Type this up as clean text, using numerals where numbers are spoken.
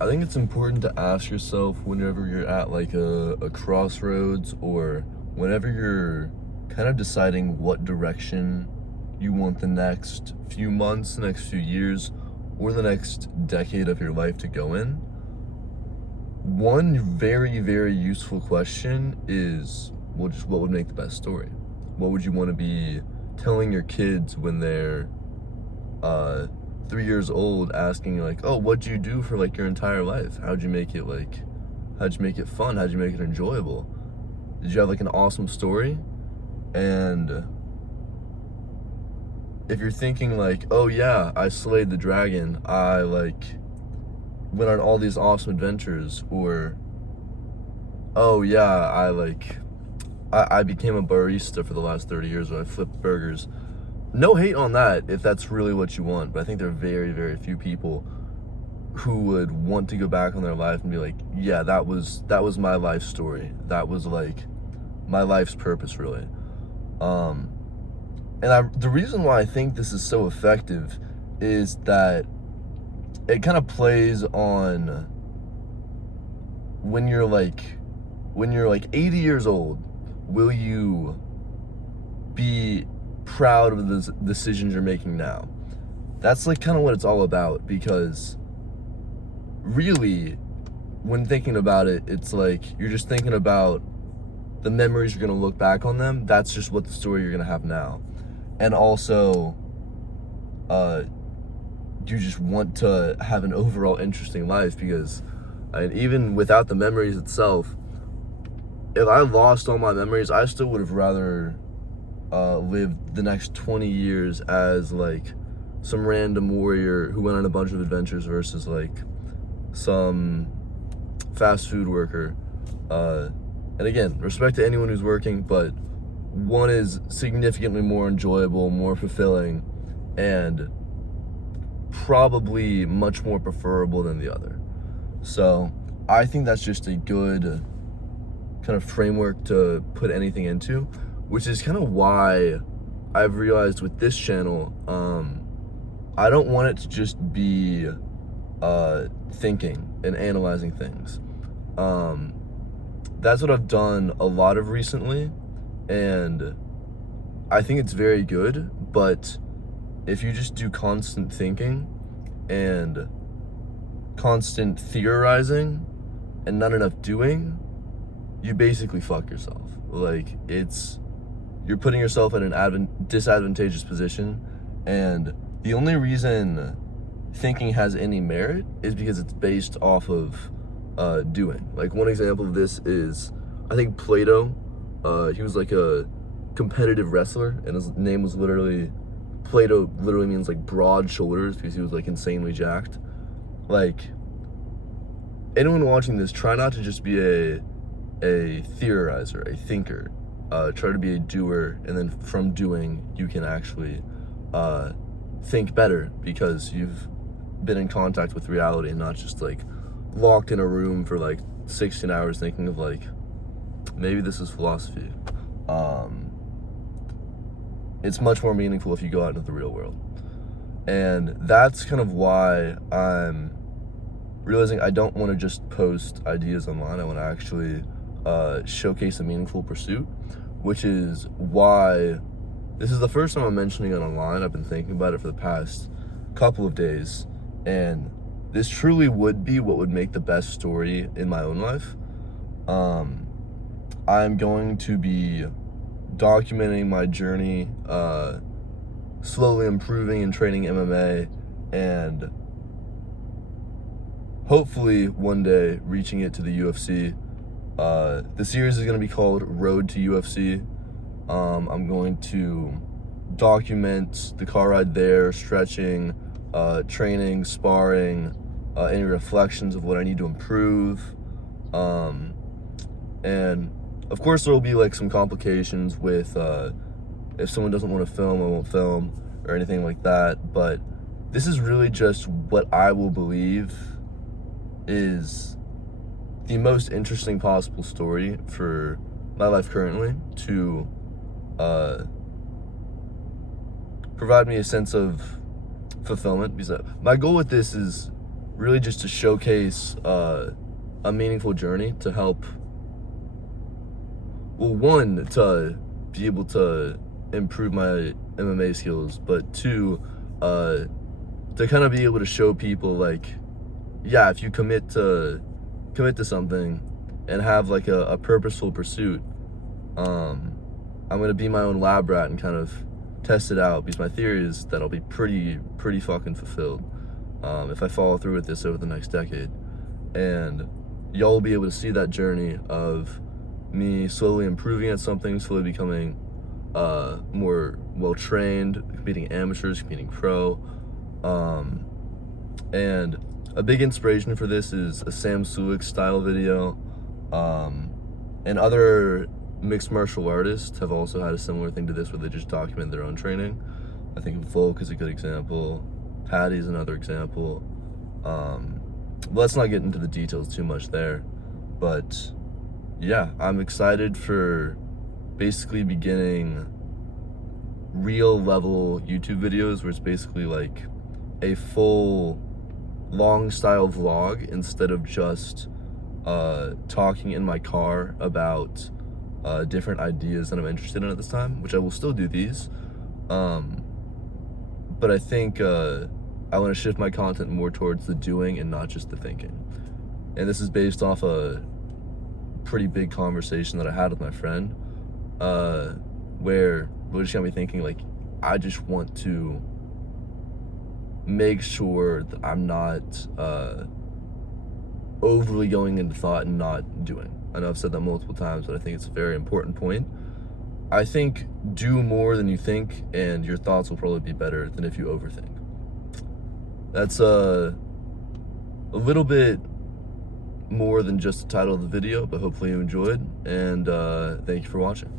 I think it's important to ask yourself whenever you're at like a crossroads, or whenever you're kind of deciding what direction you want the next few months, the next few years, or the next decade of your life to go in. One very, very useful question is, well, just what would make the best story? What would you want to be telling your kids when they're 3 years old, asking like, oh, what'd you do for like your entire life? How'd you make it fun? How'd you make it enjoyable? Did you have like an awesome story? And if you're thinking like, oh yeah, I slayed the dragon, I like went on all these awesome adventures, or oh yeah, I became a barista for the last 30 years, or I flipped burgers. No hate on that if that's really what you want, but I think there are very, very few people who would want to go back on their life and be like, yeah, that was my life story. That was like my life's purpose, really. The reason why I think this is so effective is that it kind of plays on when you're like 80 years old, will you be proud of the decisions you're making now? That's like kind of what it's all about, because really, when thinking about it, it's like you're just thinking about the memories you're going to look back on them. That's just what the story you're going to have now. And also, you just want to have an overall interesting life, because even without the memories itself, if I lost all my memories, I still would have rather lived the next 20 years as like some random warrior who went on a bunch of adventures versus like some fast food worker. And again, respect to anyone who's working, but one is significantly more enjoyable, more fulfilling, and probably much more preferable than the other. So I think that's just a good kind of framework to put anything into, which is kind of why I've realized with this channel, I don't want it to just be thinking and analyzing things. That's what I've done a lot of recently, and I think it's very good. But if you just do constant thinking and constant theorizing and not enough doing, you basically fuck yourself. Like, you're putting yourself in an disadvantageous position, and the only reason thinking has any merit is because it's based off of doing. Like, one example of this is, I think Plato, he was like a competitive wrestler, and his name was Plato literally means like broad shoulders, because he was like insanely jacked. Like, anyone watching this, try not to just be a theorizer, a thinker. Try to be a doer, and then from doing, you can actually think better, because you've been in contact with reality and not just like locked in a room for like 16 hours thinking of like, maybe this is philosophy. It's much more meaningful if you go out into the real world. And that's kind of why I'm realizing I don't want to just post ideas online. I want to actually showcase a meaningful pursuit, which is why this is the first time I'm mentioning it online. I've been thinking about it for the past couple of days, and this truly would be what would make the best story in my own life. I'm going to be documenting my journey, slowly improving and training MMA, and hopefully one day reaching it to the UFC. The series is going to be called Road to UFC. I'm going to document the car ride there, stretching, training, sparring, any reflections of what I need to improve. And of course there will be like some complications with if someone doesn't want to film, I won't film, or anything like that. But this is really just what I will believe is the most interesting possible story for my life currently, to provide me a sense of fulfillment. Because my goal with this is really just to showcase a meaningful journey to help, well, one, to be able to improve my MMA skills, but two, to kind of be able to show people, like, yeah, if you commit to something and have like a purposeful pursuit, I'm gonna be my own lab rat and kind of test it out, because my theory is that I'll be pretty fucking fulfilled if I follow through with this over the next decade. And y'all will be able to see that journey of me slowly improving at something, slowly becoming more well-trained, competing amateurs, competing pro. And a big inspiration for this is a Sam Sulek style video. And other mixed martial artists have also had a similar thing to this, where they just document their own training. I think Volk is a good example. Patty's another example. Let's not get into the details too much there. But yeah, I'm excited for basically beginning real level YouTube videos, where it's basically like a full long style vlog instead of just talking in my car about different ideas that I'm interested in at this time, which I will still do these. But I think I want to shift my content more towards the doing and not just the thinking. And this is based off a pretty big conversation that I had with my friend, where it just got me thinking, like, I just want to make sure that I'm not overly going into thought and not doing. I know I've said that multiple times, but I think it's a very important point. I think do more than you think, and your thoughts will probably be better than if you overthink. That's a little bit more than just the title of the video, but hopefully you enjoyed, and thank you for watching.